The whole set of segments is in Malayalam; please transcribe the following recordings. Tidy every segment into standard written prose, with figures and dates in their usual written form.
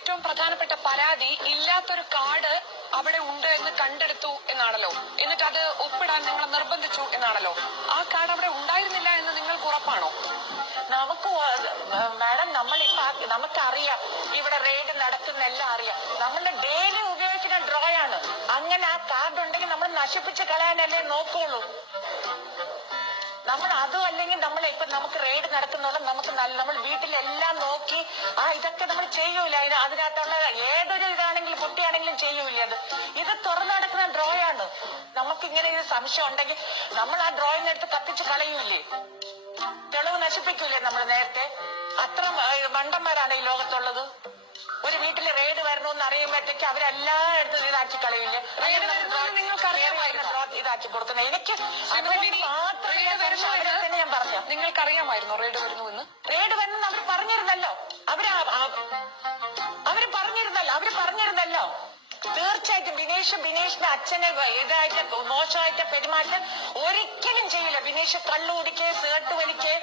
ഏറ്റവും പ്രധാനപ്പെട്ട പരാതി ഇല്ലാത്തൊരു കാർഡ് അവിടെ ഉണ്ട് എന്ന് കണ്ടെടുത്തു എന്നാണല്ലോ. എന്നിട്ട് അത് ഒപ്പിടാൻ നിങ്ങളെ നിർബന്ധിച്ചു എന്നാണല്ലോ. ആ കാർഡ് അവിടെ ഉണ്ടായിരുന്നില്ല എന്ന് നിങ്ങൾക്ക് ഉറപ്പാണോ? നമുക്ക് മാഡം നമുക്കറിയാം ഇവിടെ റെയ്ഡ് നടക്കുന്നെല്ലാം അറിയാം. നമ്മള് ഡെയിലി ഉപയോഗിക്കുന്ന ഡ്രോയാണ്. അങ്ങനെ ആ കാർഡ് ഉണ്ടെങ്കിൽ നമ്മൾ നശിപ്പിച്ച് കളയാനല്ലേ നോക്കുള്ളൂ. നമ്മൾ അതും അല്ലെങ്കിൽ നമുക്ക് റെയ്ഡ് നടക്കുന്നോളം നമ്മൾ വീട്ടിലെല്ലാം നോക്കി ഇതൊക്കെ നമ്മൾ ചെയ്യൂല. അതിനകത്തുള്ള ഏതൊരു ഇതാണെങ്കിലും കുട്ടിയാണെങ്കിലും ചെയ്യൂല. ഇത് തുറന്നു നടക്കുന്ന ഡ്രോയാണ്. നമുക്കിങ്ങനെ ഒരു സംശയം ഉണ്ടെങ്കിൽ നമ്മൾ ആ ഡ്രോയിങ് എടുത്ത് കത്തിച്ച് കളയൂലേ, തെളിവ് നശിപ്പിക്കൂലേ നമ്മൾ നേരത്തെ? അത്ര മണ്ടന്മാരാണ് ഈ ലോകത്തുള്ളത്. ഒരു വീട്ടില് റെയ്ഡ് വരണമെന്ന് അറിയുമ്പോഴത്തേക്ക് അവരെല്ലാം എടുത്ത് ഇതാക്കി കളയില്ലേ? ഇതാക്കി കൊടുക്കുന്നത് എനിക്ക് മാത്രമേ ഞാൻ പറഞ്ഞു. നിങ്ങൾക്കറിയാമായിരുന്നോ റെയ്ഡ് വരുന്നുവെന്ന്? റെയ്ഡ് വരുന്നെന്ന് അവർ പറഞ്ഞിരുന്നല്ലോ. അവര് പറഞ്ഞിരുന്നല്ലോ. തീർച്ചയായിട്ടും ബിനീഷിന്റെ അച്ഛനെ ഇതായിട്ട് മോശമായിട്ട് പെരുമാറ്റം ഒരിക്കലും ചെയ്യില്ല. ബിനീഷ് കള്ളു കുടിക്കേ സിഗരറ്റ് വലിക്കേ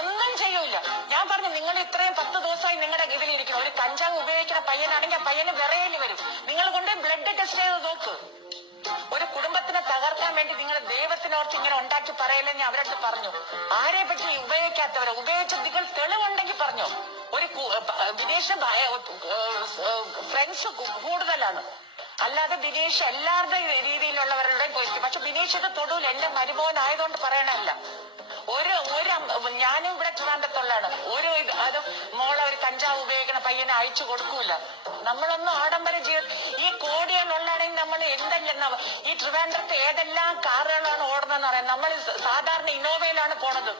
ഒന്നും ചെയ്യൂല. ഞാൻ പറഞ്ഞു, നിങ്ങൾ ഇത്രയും 10 ദിവസമായി നിങ്ങളുടെ ഇതിലിരിക്കണം. ഒരു കഞ്ചാവ് ഉപയോഗിക്കുന്ന പയ്യനാണെങ്കിൽ ആ പയ്യന് വിറയല് വരും. നിങ്ങൾ കൊണ്ട് ബ്ലഡ് ടെസ്റ്റ് ചെയ്ത് നോക്ക്. ഒരു കുടുംബത്തിനെ തകർക്കാൻ വേണ്ടി നിങ്ങൾ ദൈവത്തിനോർത്ത് ഇങ്ങനെ ഉണ്ടാക്കി പറയലെന്ന് അവരടുത്ത് പറഞ്ഞു. ആരെ പറ്റി ഉപയോഗിക്കാത്തവരെ ഉപയോഗിച്ച നിങ്ങൾ തെളിവുണ്ടെങ്കിൽ പറഞ്ഞു. ഒരു ബിനീഷ് ഫ്രണ്ട്സ് കൂടുതലാണ്, അല്ലാതെ ബിനീഷ് എല്ലാവരുടെ രീതിയിലുള്ളവരുടെയും പോയിരിക്കും. പക്ഷെ ബിനീഷ് ഇത് തൊടൂല. എന്റെ മരുമോനായതുകൊണ്ട് പറയണല്ല. ഞാനും ഇവിടെ ട്രിവാൻഡ്രത്തുള്ളതാണ്. അത് മോളെ ഒരു കഞ്ചാവ് ഉപയോഗിക്കണ പയ്യനെ അയച്ചു കൊടുക്കൂല. നമ്മളൊന്നും ആഡംബര ജീവിതം ഈ കോടികളുള്ളാണെങ്കിൽ നമ്മൾ എന്തെല്ലാം ഈ ട്രിവാൻഡ്രത്ത് ഏതെല്ലാം കാറുകളാണ് ഓടുന്നതെന്ന് പറയാം. നമ്മൾ സാധാരണ ഇന്നോവയിലാണ് പോണത്.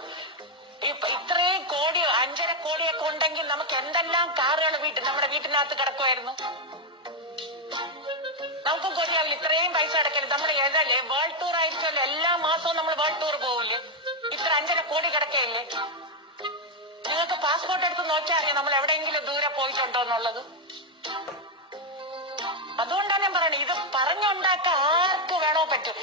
ഇത്രയും കോടി 5.5 കോടിയൊക്കെ ഉണ്ടെങ്കിൽ നമുക്ക് എന്തെല്ലാം കാറുകൾ നമ്മുടെ വീട്ടിനകത്ത് കിടക്കുമായിരുന്നു. നമുക്ക് കൊല്ലാവില്ല. ഇത്രയും പൈസ അടക്കരുത്. നമ്മൾ ഏതല്ലേ വേൾഡ് ടൂർ ആയിരിക്കുമല്ലോ. എല്ലാ മാസവും നമ്മൾ വേൾഡ് ടൂർ പോവില്ലേ? ഇത്ര 5.5 കോടി കിടക്കയില്ലേ? നിങ്ങൾക്ക് പാസ്പോർട്ട് എടുത്ത് നോക്കിയാൽ അറിയാം നമ്മൾ എവിടെയെങ്കിലും ദൂരെ പോയിട്ടുണ്ടോ എന്നുള്ളത്. അതുകൊണ്ടാണ് ഞാൻ പറയണത്, ഇത് പറഞ്ഞുണ്ടാക്കാൻ ആർക്ക് വേണോ പറ്റും.